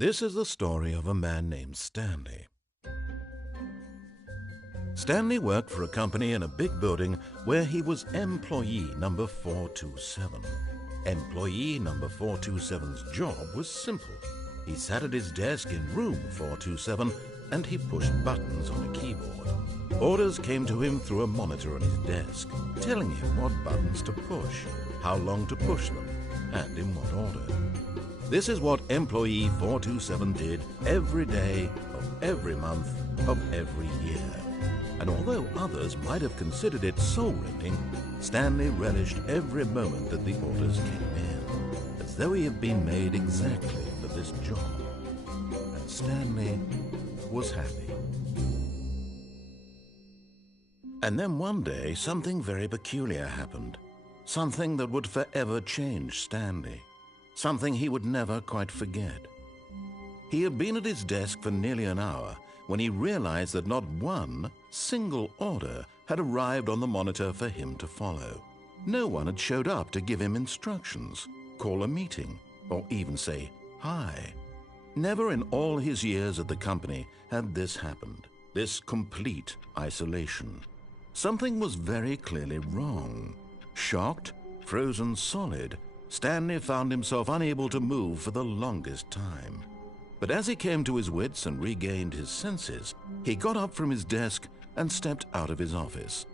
This is the story of a man named Stanley. Stanley worked for a company in a big building where he was employee number 427. Employee number 427's job was simple. He sat at his desk in room 427 and he pushed buttons on a keyboard. Orders came to him through a monitor on his desk, telling him what buttons to push, how long to push them, and in what order. This is what employee 427 did every day of every month of every year. And although others might have considered it soul-rending, Stanley relished every moment that the orders came in, as though he had been made exactly for this job. And Stanley was happy. And then one day, something very peculiar happened. Something that would forever change Stanley. Something he would never quite forget. He had been at his desk for nearly an hour when he realized that not one single order had arrived on the monitor for him to follow. No one had showed up to give him instructions, call a meeting, or even say hi. Never in all his years at the company had this happened, this complete isolation. Something was very clearly wrong. Shocked, frozen solid, Stanley found himself unable to move for the longest time. But as he came to his wits and regained his senses, he got up from his desk and stepped out of his office.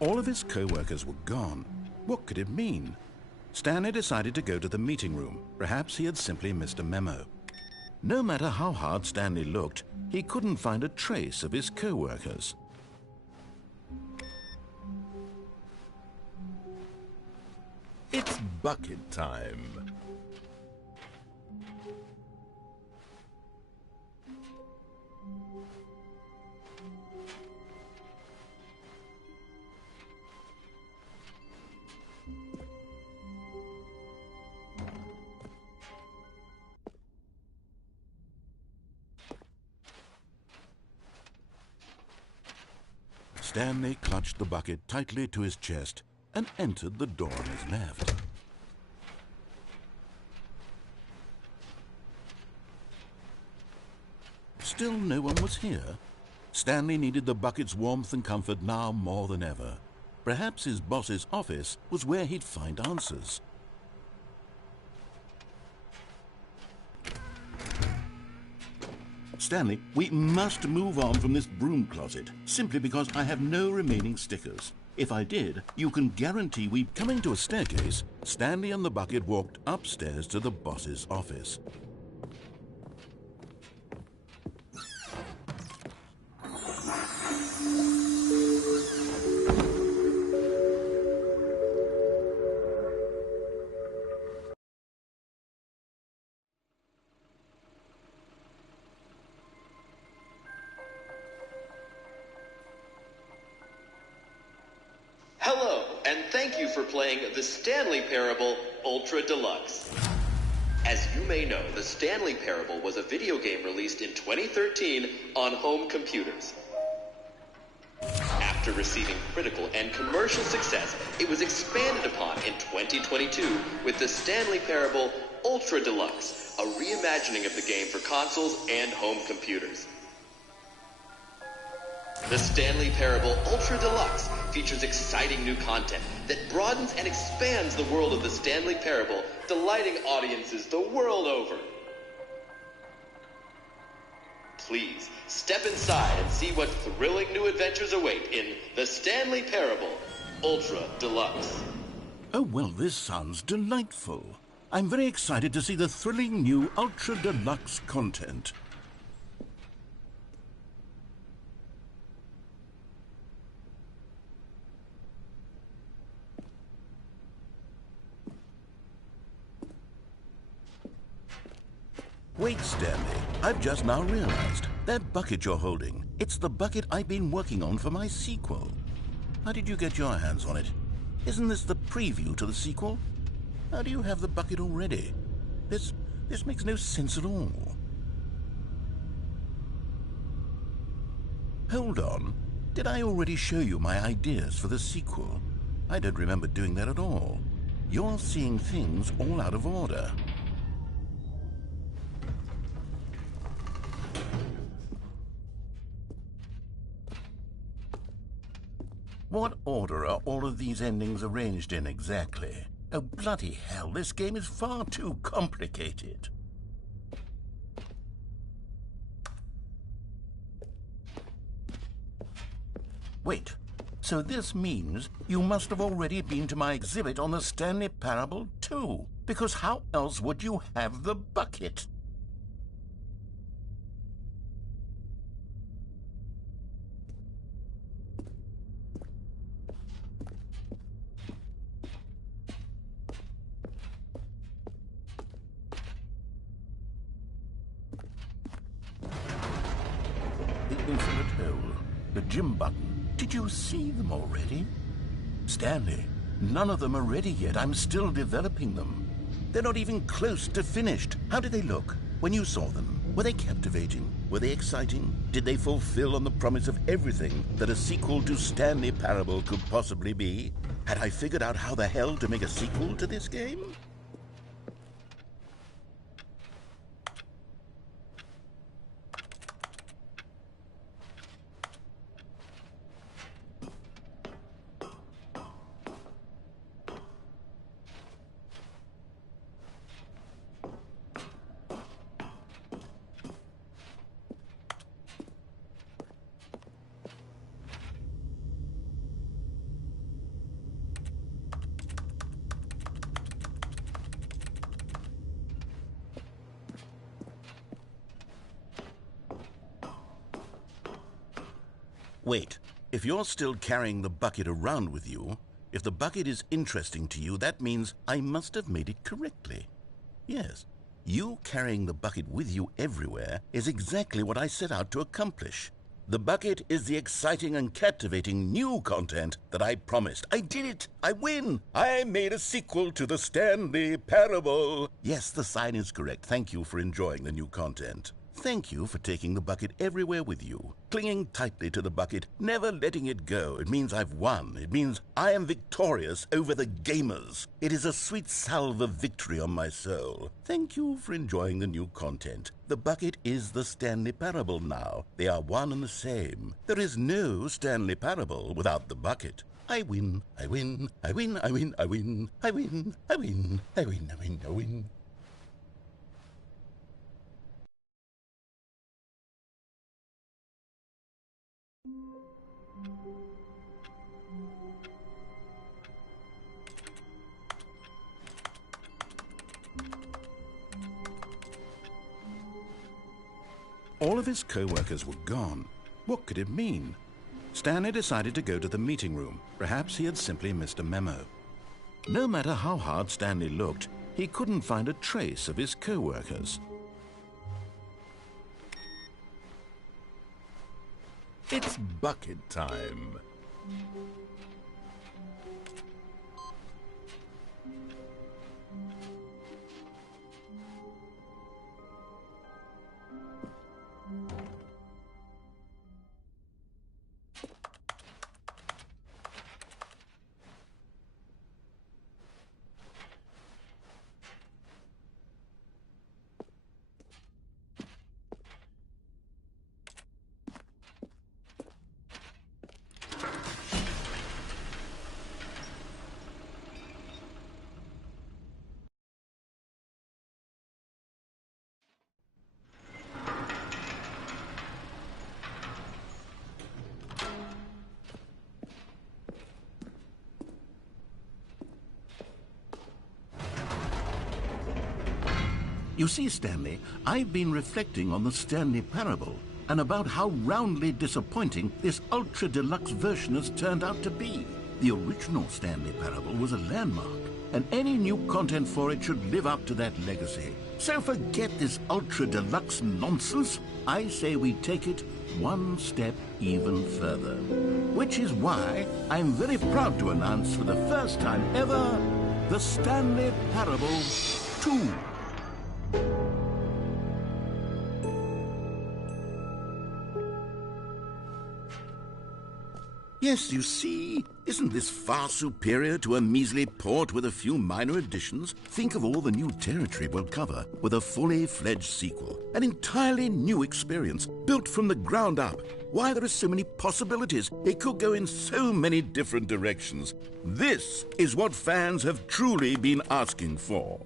All of his co-workers were gone. What could it mean? Stanley decided to go to the meeting room. Perhaps he had simply missed a memo. No matter how hard Stanley looked, he couldn't find a trace of his co-workers. It's bucket time. Stanley clutched the bucket tightly to his chest and entered the door on his left. Still no one was here. Stanley needed the bucket's warmth and comfort now more than ever. Perhaps his boss's office was where he'd find answers. Stanley, we must move on from this broom closet, simply because I have no remaining stickers. If I did, you can guarantee we'd... Coming to a staircase, Stanley and the bucket walked upstairs to the boss's office. Hello, and thank you for playing The Stanley Parable Ultra Deluxe. As you may know, The Stanley Parable was a video game released in 2013 on home computers. After receiving critical and commercial success, it was expanded upon in 2022 with The Stanley Parable Ultra Deluxe, a reimagining of the game for consoles and home computers. The Stanley Parable Ultra Deluxe features exciting new content that broadens and expands the world of the Stanley Parable, delighting audiences the world over. Please, step inside and see what thrilling new adventures await in The Stanley Parable Ultra Deluxe. Oh, well, this sounds delightful. I'm very excited to see the thrilling new Ultra Deluxe content. Wait, Stanley. I've just now realized. That bucket you're holding, it's the bucket I've been working on for my sequel. How did you get your hands on it? Isn't this the preview to the sequel? How do you have the bucket already? This makes no sense at all. Hold on. Did I already show you my ideas for the sequel? I don't remember doing that at all. You're seeing things all out of order. What order are all of these endings arranged in exactly? Oh, bloody hell, this game is far too complicated. Wait, so this means you must have already been to my exhibit on the Stanley Parable too, because how else would you have the bucket? The infinite hole, the gym button. Did you see them already? Stanley, none of them are ready yet. I'm still developing them. They're not even close to finished. How did they look when you saw them? Were they captivating? Were they exciting? Did they fulfill on the promise of everything that a sequel to Stanley Parable could possibly be? Had I figured out how the hell to make a sequel to this game? Wait, if you're still carrying the bucket around with you, if the bucket is interesting to you, that means I must have made it correctly. Yes, you carrying the bucket with you everywhere is exactly what I set out to accomplish. The bucket is the exciting and captivating new content that I promised. I did it! I win! I made a sequel to the Stanley Parable! Yes, the sign is correct. Thank you for enjoying the new content. Thank you for taking the bucket everywhere with you, clinging tightly to the bucket, never letting it go. It means I've won. It means I am victorious over the gamers. It is a sweet salve of victory on my soul. Thank you for enjoying the new content. The bucket is the Stanley Parable now. They are one and the same. There is no Stanley Parable without the bucket. I win, I win, I win, I win, I win, I win, I win, I win, I win, I win. All of his co-workers were gone. What could it mean? Stanley decided to go to the meeting room. Perhaps he had simply missed a memo. No matter how hard Stanley looked, he couldn't find a trace of his co-workers. It's bucket time. You see, Stanley, I've been reflecting on the Stanley Parable and about how roundly disappointing this ultra-deluxe version has turned out to be. The original Stanley Parable was a landmark, and any new content for it should live up to that legacy. So forget this ultra deluxe nonsense. I say we take it one step even further. Which is why I'm very proud to announce for the first time ever, the Stanley Parable 2. Yes, you see, isn't this far superior to a measly port with a few minor additions? Think of all the new territory we'll cover with a fully fledged sequel. An entirely new experience, built from the ground up. Why, there are so many possibilities. It could go in so many different directions. This is what fans have truly been asking for.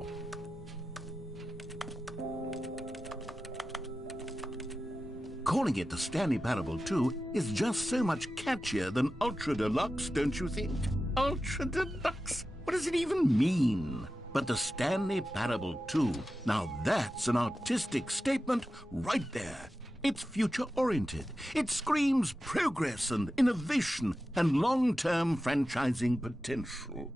Calling it the Stanley Parable 2 is just so much catchier than Ultra Deluxe, don't you think? Ultra Deluxe? What does it even mean? But the Stanley Parable 2, now that's an artistic statement right there. It's future-oriented. It screams progress and innovation and long-term franchising potential.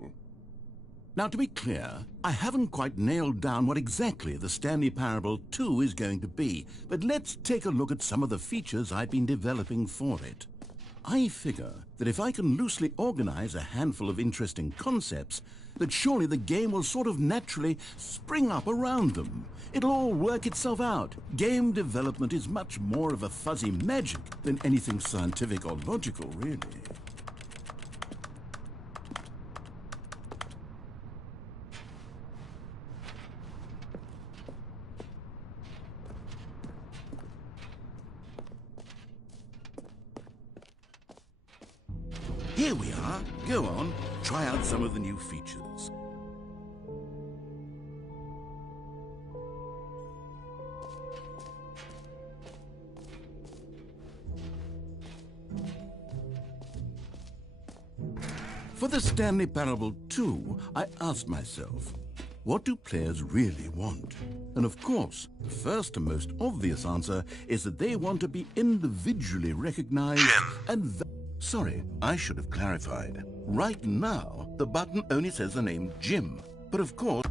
Now, to be clear, I haven't quite nailed down what exactly the Stanley Parable 2 is going to be, but let's take a look at some of the features I've been developing for it. I figure that if I can loosely organize a handful of interesting concepts, that surely the game will sort of naturally spring up around them. It'll all work itself out. Game development is much more of a fuzzy magic than anything scientific or logical, really. Here we are. Go on, try out some of the new features. For the Stanley Parable 2, I asked myself, what do players really want? And of course, the first and most obvious answer is that they want to be individually recognized and Sorry, I should have clarified. Right now, the button only says the name Jim. But of course...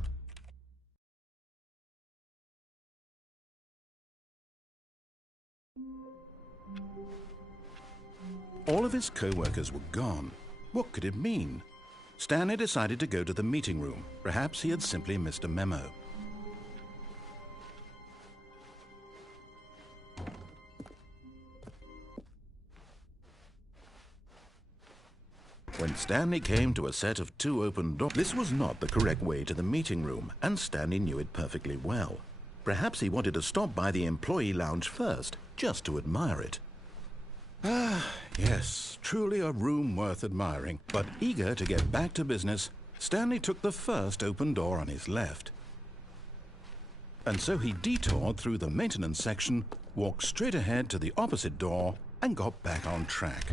all of his co-workers were gone. What could it mean? Stanley decided to go to the meeting room. Perhaps he had simply missed a memo. When Stanley came to a set of 2 open doors, this was not the correct way to the meeting room, and Stanley knew it perfectly well. Perhaps he wanted to stop by the employee lounge first, just to admire it. Ah, yes, truly a room worth admiring. But eager to get back to business, Stanley took the first open door on his left. And so he detoured through the maintenance section, walked straight ahead to the opposite door, and got back on track.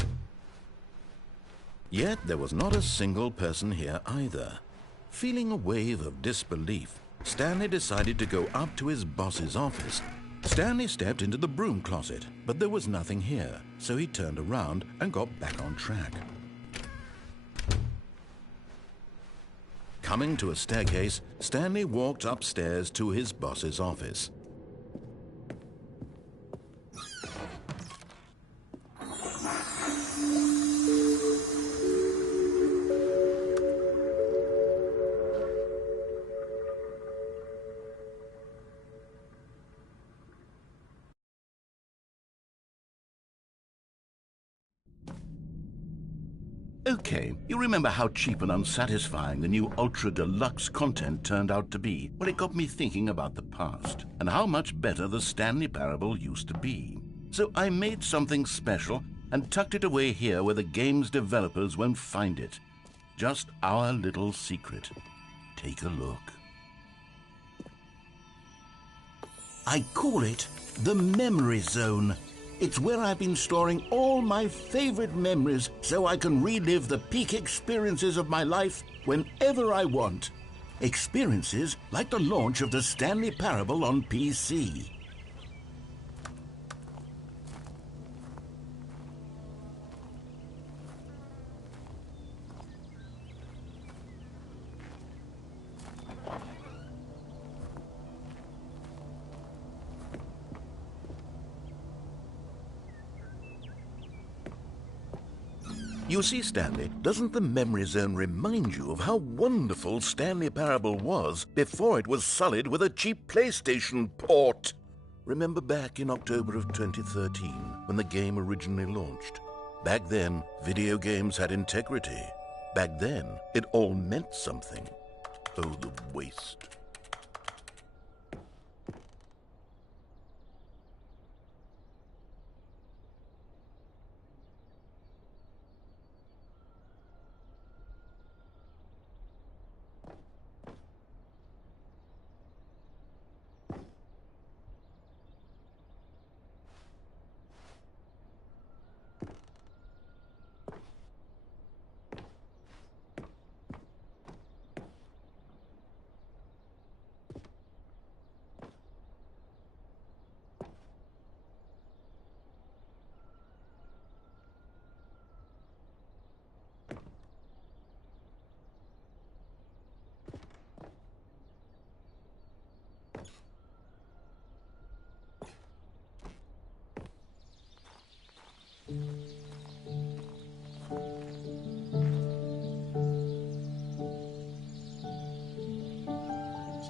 Yet there was not a single person here either. Feeling a wave of disbelief, Stanley decided to go up to his boss's office. Stanley stepped into the broom closet, but there was nothing here, so he turned around and got back on track. Coming to a staircase, Stanley walked upstairs to his boss's office. Okay, you remember how cheap and unsatisfying the new Ultra Deluxe content turned out to be? Well, it got me thinking about the past, and how much better the Stanley Parable used to be. So I made something special and tucked it away here where the game's developers won't find it. Just our little secret. Take a look. I call it the Memory Zone. It's where I've been storing all my favorite memories so I can relive the peak experiences of my life whenever I want. Experiences like the launch of the Stanley Parable on PC. You see, Stanley, doesn't the Memory Zone remind you of how wonderful Stanley Parable was before it was sullied with a cheap PlayStation port? Remember back in October of 2013, when the game originally launched? Back then, video games had integrity. Back then, it all meant something. Oh, the waste.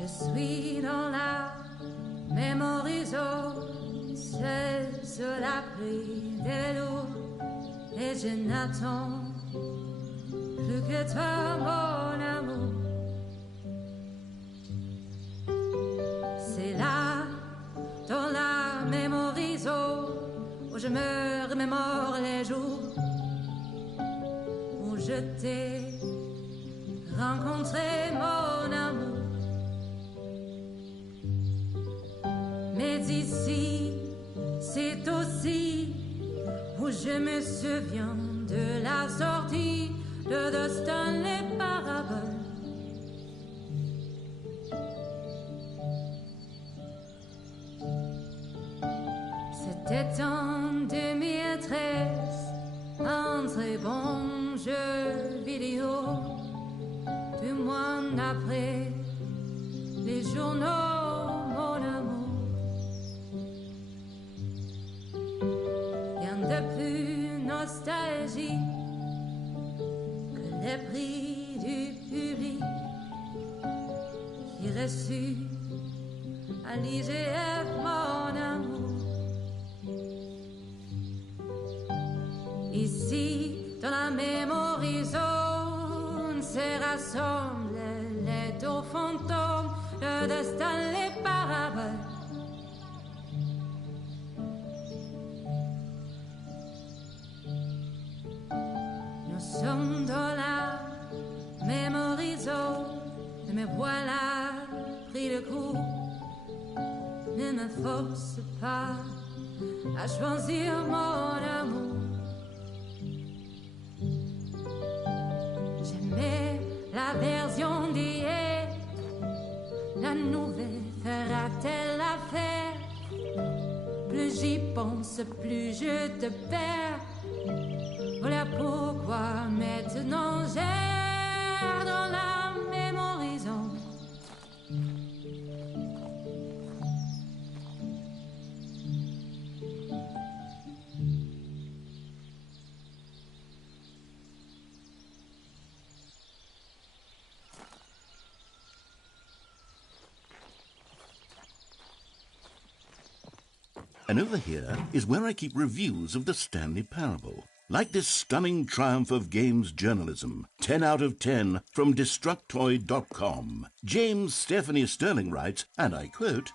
Je suis dans la mémoire zone, seul sur l'abri des loups, et je n'attends plus que toi, mon amour. C'est là, dans la mémoire zone, où je me remémore les jours où je t'ai rencontré, mon amour. Mais ici, c'est aussi où je me souviens de la sortie de The Stanley Parable. C'était en 2013, un très bon jeu vidéo. 2 mois après les journaux, mon amour. De plus nostalgie que les prix du public qui reçut à l'IGF, mon amour. Ici, dans la mémoire zone, se rassemblent les 2 fantômes de Stanley Parable. Nous sommes dans la mémoire zone, et me voilà pris de coup. Ne me force pas à choisir, mon amour. J'aimais la version d'hier, la nouvelle fera-t-elle l'affaire? Plus j'y pense, plus je te perds. Voilà pourquoi maintenant j'erre dans la mémoire zone. And over here is where I keep reviews of the Stanley Parable. Like this stunning triumph of games journalism, 10 out of 10 from Destructoid.com. James Stephanie Sterling writes, and I quote,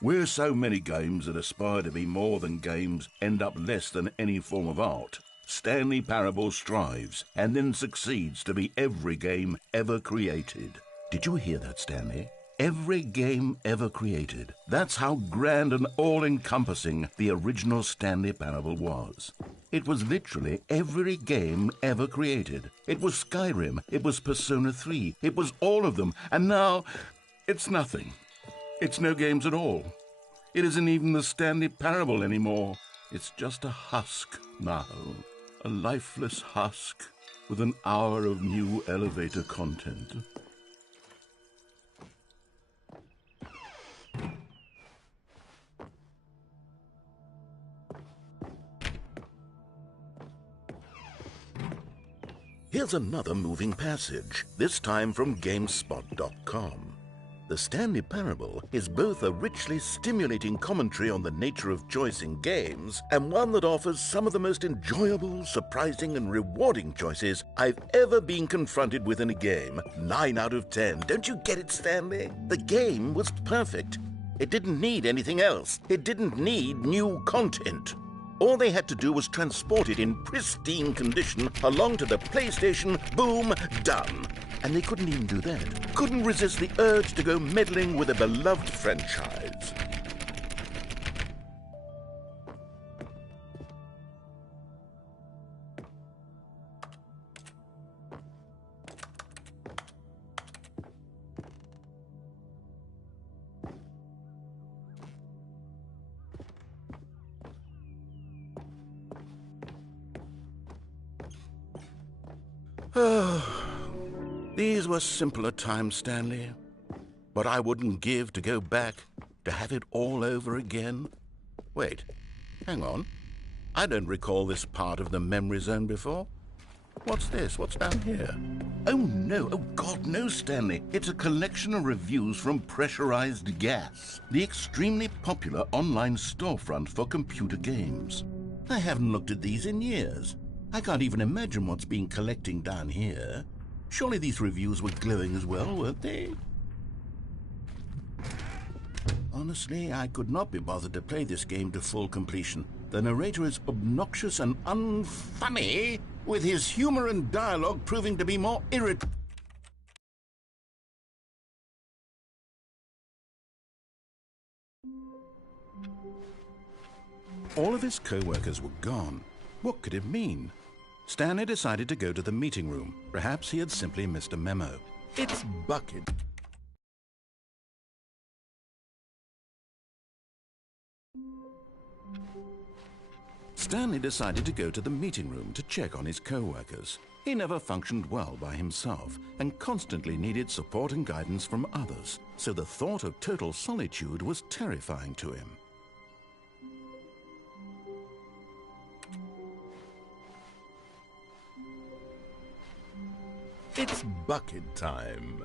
"Where so many games that aspire to be more than games end up less than any form of art, Stanley Parable strives and then succeeds to be every game ever created." Did you hear that, Stanley? Every game ever created. That's how grand and all-encompassing the original Stanley Parable was. It was literally every game ever created. It was Skyrim, it was Persona 3, it was all of them, and now it's nothing. It's no games at all. It isn't even the Stanley Parable anymore. It's just a husk now, a lifeless husk with an hour of new elevator content. Here's another moving passage, this time from GameSpot.com. The Stanley Parable is both a richly stimulating commentary on the nature of choice in games and one that offers some of the most enjoyable, surprising, and rewarding choices I've ever been confronted with in a game. 9 out of 10. Don't you get it, Stanley? The game was perfect. It didn't need anything else. It didn't need new content. All they had to do was transport it in pristine condition along to the PlayStation. Boom, done. And they couldn't even do that. Couldn't resist the urge to go meddling with a beloved franchise. These were simpler times, Stanley. But I wouldn't give to go back, to have it all over again. Wait, hang on. I don't recall this part of the memory zone before. What's this? What's down here? Oh, no. Oh, God, no, Stanley. It's a collection of reviews from Pressurized Gas, the extremely popular online storefront for computer games. I haven't looked at these in years. I can't even imagine what's been collecting down here. Surely these reviews were glowing as well, weren't they? Honestly, I could not be bothered to play this game to full completion. The narrator is obnoxious and unfunny, with his humor and dialogue proving to be more irritating. All of his co-workers were gone. What could it mean? Stanley decided to go to the meeting room. Perhaps he had simply missed a memo. It's Bucket. Stanley decided to go to the meeting room to check on his co-workers. He never functioned well by himself and constantly needed support and guidance from others, so the thought of total solitude was terrifying to him. It's bucket time.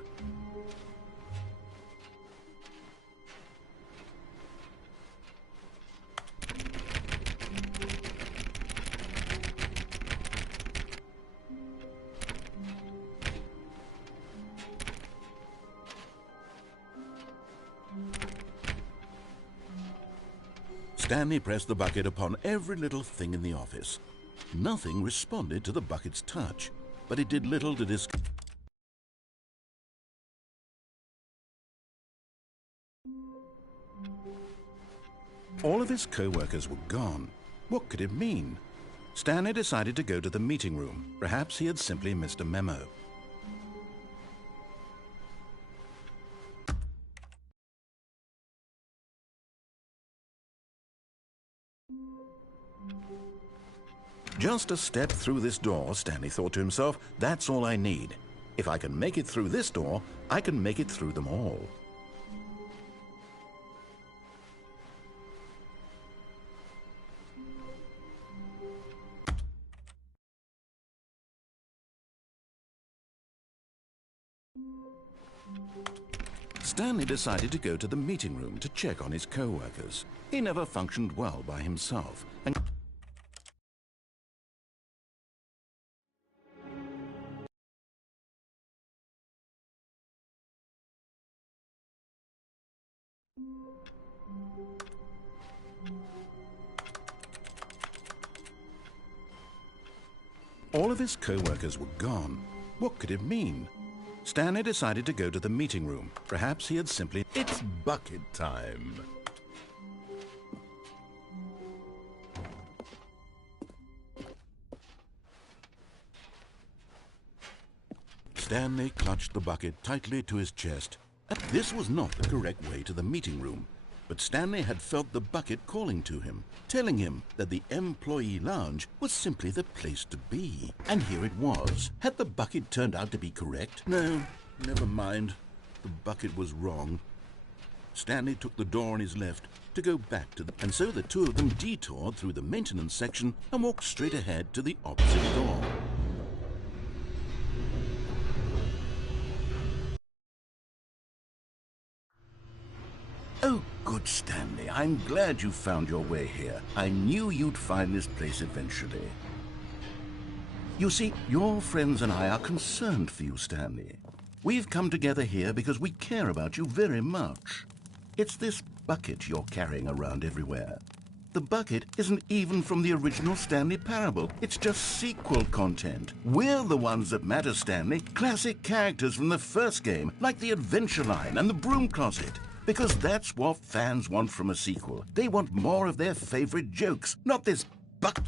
Stanley pressed the bucket upon every little thing in the office. Nothing responded to the bucket's touch, but it did little to All of his co-workers were gone. What could it mean? Stanley decided to go to the meeting room. Perhaps he had simply missed a memo. Just a step through this door, Stanley thought to himself, that's all I need. If I can make it through this door, I can make it through them all. Stanley decided to go to the meeting room to check on his co-workers. He never functioned well by himself, and all of his co-workers were gone. What could it mean? Stanley decided to go to the meeting room. Perhaps he had simply... It's bucket time. Stanley clutched the bucket tightly to his chest. This was not the correct way to the meeting room, but Stanley had felt the bucket calling to him, telling him that the employee lounge was simply the place to be. And here it was. Had the bucket turned out to be correct? No, never mind. The bucket was wrong. Stanley took the door on his left to go back to the... And so the two of them detoured through the maintenance section and walked straight ahead to the opposite door. good, Stanley. I'm glad you found your way here. I knew you'd find this place eventually. You see, your friends and I are concerned for you, Stanley. We've come together here because we care about you very much. It's this bucket you're carrying around everywhere. The bucket isn't even from the original Stanley Parable. It's just sequel content. We're the ones that matter, Stanley. Classic characters from the first game, like the Adventure Line and the Broom Closet. Because that's what fans want from a sequel. They want more of their favorite jokes, not this bucket